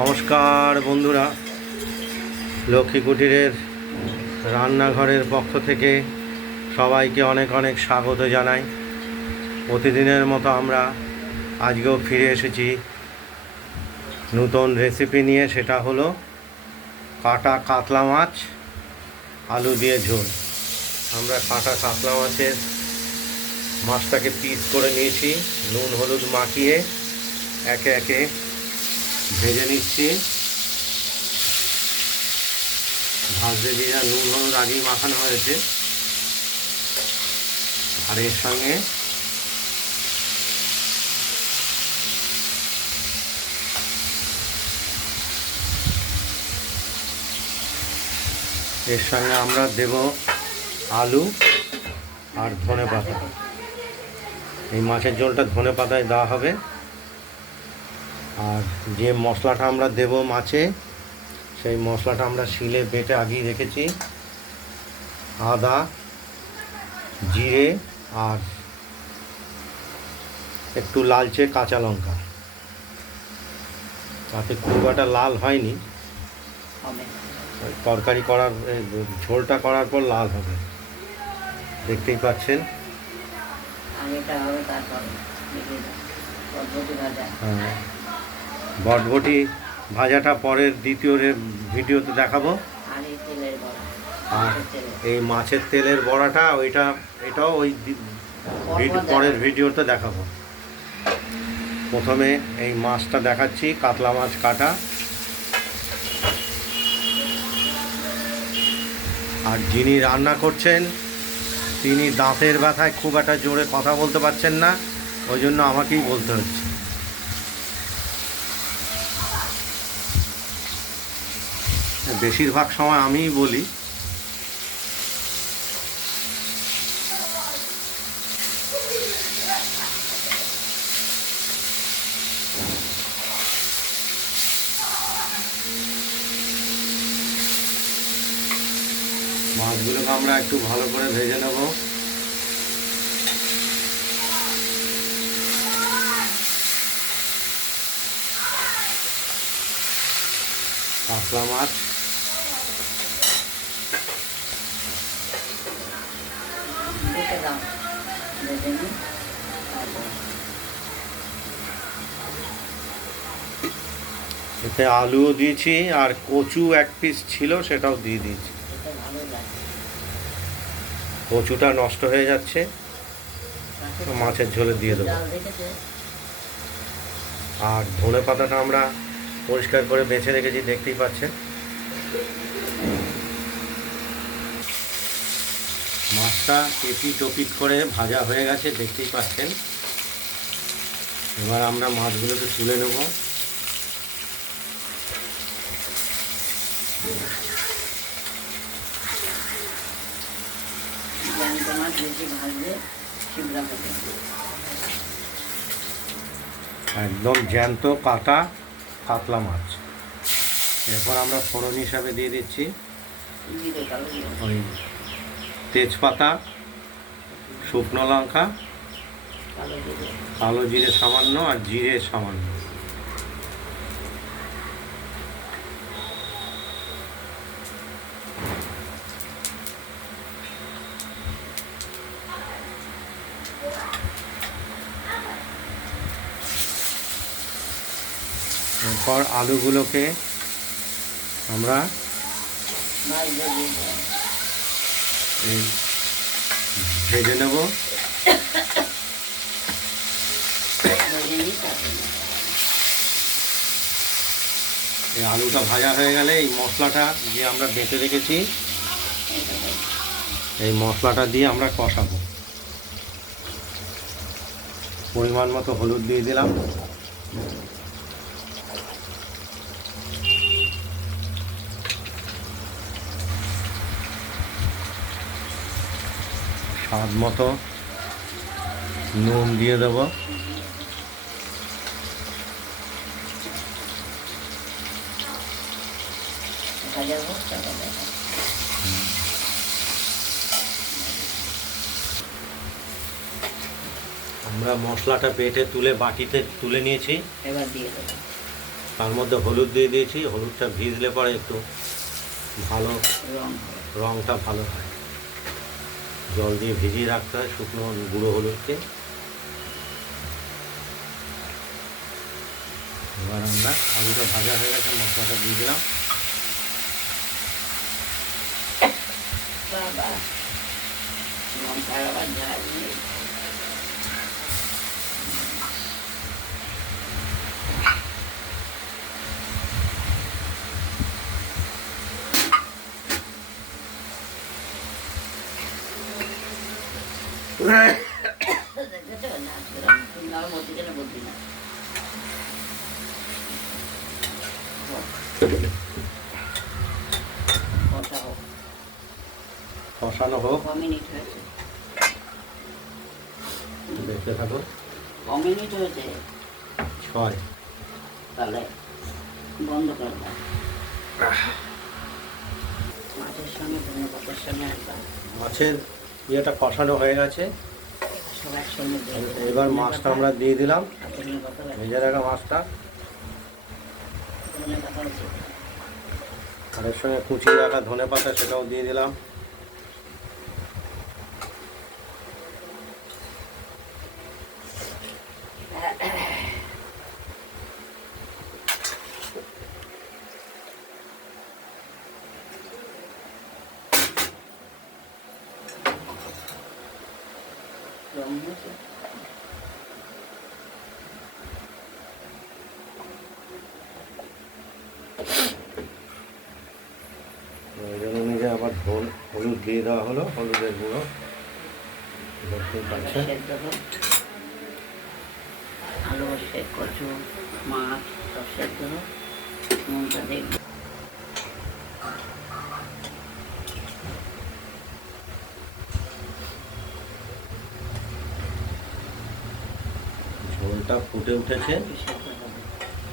নমস্কার বন্ধুরা। লক্ষ্মী কুটিরের রান্নাঘরের পক্ষ থেকে সবাইকে অনেক অনেক স্বাগত জানাই। প্রতিদিনের মতো আমরা আজকেও ফিরে এসেছি নতুন রেসিপি নিয়ে, সেটা হলো কাটা কাতলা মাছ, আলু দিয়ে ঝোল। আমরা কাটা কাতলা মাছের মাছটাকে পিস করে নিয়েছি, নুন, হলুদ মাখিয়ে একে একে ভেজে নিচ্ছি। ভাজতে দিয়ে নুন, হলুদ আগেই মাখানো হয়েছে। আর এর সঙ্গে এর সঙ্গে আমরা দেব আলু আর ধনে পাতা। এই মাছের ঝোলটা ধনে পাতায় দেওয়া হবে। আর যে মশলাটা আমরা দেব মাছে সেই মশলাটা আমরা শিলে বেটে আগেই রেখেছি। আদা জিরে আর একটু লালচে কাঁচা লঙ্কা। তাতে খুব একটা লাল হয়নি। তরকারি করার ঝোলটা করার পর লাল হবে। দেখতেই পাচ্ছেন? হ্যাঁ। বটবটি ভাজাটা পরের দ্বিতীয় ভিডিওতে দেখাবো। আর এই মাছের তেলের বড়াটা ওইটা এটাও ওই পরের ভিডিওতে দেখাবো। প্রথমে এই মাছটা দেখাচ্ছি কাতলা মাছ কাটা। আর যিনি রান্না করছেন তিনি দাঁতের ব্যথায় খুব একটা জোরে কথা বলতে পারছেন না ওই জন্য আমাকেই বলতে হচ্ছে। বেশিরভাগ সময় আমিই বলি। মাছগুলোকে আমরা একটু ভালো করে ভেজে নেব। কাতলা মাছ। ভেজে নিই এতে আলুও দিয়েছি আর কচু এক পিস ছিল সেটাও দিয়ে দিয়েছি। কচুটা নষ্ট হয়ে যাচ্ছে মাছের ঝোলে দিয়ে দেবো। আর ধনে পাতাটা আমরা পরিষ্কার করে বেছে রেখেছি দেখতেই পাচ্ছেন। মাছটা এপিট ওপিট করে ভাজা হয়ে গেছে দেখতেই পাচ্ছেন। এবার আমরা মাছগুলোকে তুলে নেব। একদম জ্যান্ত কাটা কাতলা মাছ। এরপর আমরা ফোড়ন হিসাবে দিয়ে দিচ্ছি। ওই তেজপাতা শুকনো লঙ্কা কালো জিরে সামান্য আর জিরে সামান্য। আলুগুলোকে আমরা ভেজে নেব। এই আলুটা ভাজা হয়ে গেলে এই মশলাটা যে আমরা বেঁচে রেখেছি। এই মশলাটা দিয়ে আমরা কষাবো। পরিমাণ মতো হলুদ দিয়ে দিলাম। স্বাদ মতো নুন দিয়ে দেবো। আমরা মশলাটা পেটে তুলে বাটিতে তুলে নিয়েছি। এবার দিয়ে দেবো। তার মধ্যে হলুদ দিয়ে দিয়েছি। হলুদটা ভিজলে পরে একটু ভালো রং রঙটা ভালো হয়। জল দিয়ে ভিজিয়ে রাখতে হয়, শুকনো গুঁড়ো হলুদকে। এবার আমরা আলুটা ভাজা হয়ে গেছে, মশলাটা দিয়ে দিলাম। বাবা লঙ্কার আবার ঝাল নেই দেখেছ না সেরকম তুমি আমার মধ্যে যেন বলছি না কটা হোক কষানো হোক। মিনিট হয়েছে। দেখতে থাকো ক মিনিট হয়েছে। ছয়। তাহলে বন্ধ করে দাও। মাছের সঙ্গে ধনে পাতার সঙ্গে মাছের ইয়েটা কষানো হয়ে গেছে। এবার মাছটা আমরা দিয়ে দিলাম। ভেজে রাখা মাছটা। আর এর সঙ্গে কুচিয়ে রাখা ধনে পাতা সেটাও দিয়ে দিলাম নিজে আবার ধন হলুদ দিয়ে দেওয়া হলো হলুদের গুঁড়ো দেখতেই পাচ্ছেন সেদ্ধ হোক। আলু সে কচু মাছ সব সেদ্ধ হোক। নুনটা দেখবে ঝোলটা ফুটে উঠেছে।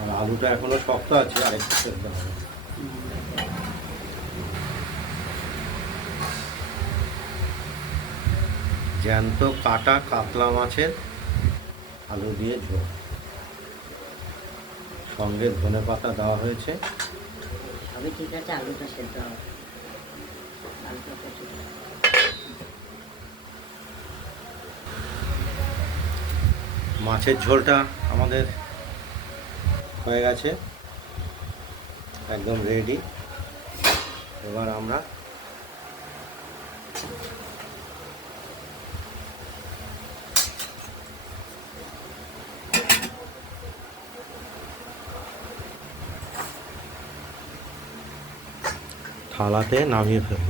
আর আলুটা এখনও শক্ত আছে আর একটু সেদ্ধ হবে জ্যান্ত কাটা কাতলা মাছের আলু দিয়ে ঝোল। সঙ্গে ধনে পাতা দেওয়া হয়েছে। সবই ঠিক আছে আলুটা সেদ্ধ হবে। আলুটা মাছের ঝোলটা আমাদের হয়ে গেছে। একদম রেডি এবার আমরা থালাতে নামিয়ে ফেলব।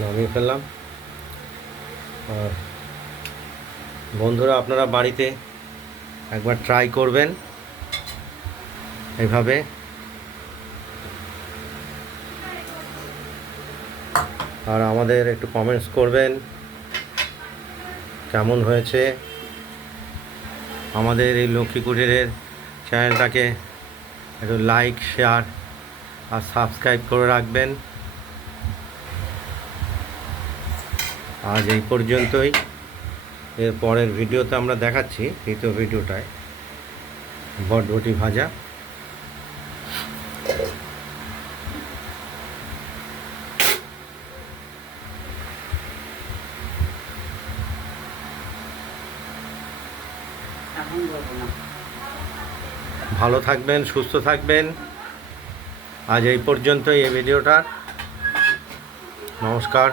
নামিয়ে ফেললাম। আর বন্ধুরা আপনারা বাড়িতে একবার ট্রাই করবেন। এভাবে। আর আমাদের একটু কমেন্টস করবেন। কেমন হয়েছে? আমাদের এই লক্ষ্মী কুটিরের চ্যানেলটাকে একটু লাইক শেয়ার আর সাবস্ক্রাইব করে রাখবেন। আজ এই পর্যন্তই। এর পরের ভিডিওতে আমরা দেখাচ্ছি তৃতীয় ভিডিওটায় বটবটি ভাজা। ভালো থাকবেন, সুস্থ থাকবেন। আজ এই পর্যন্তই এই ভিডিওটার নমস্কার।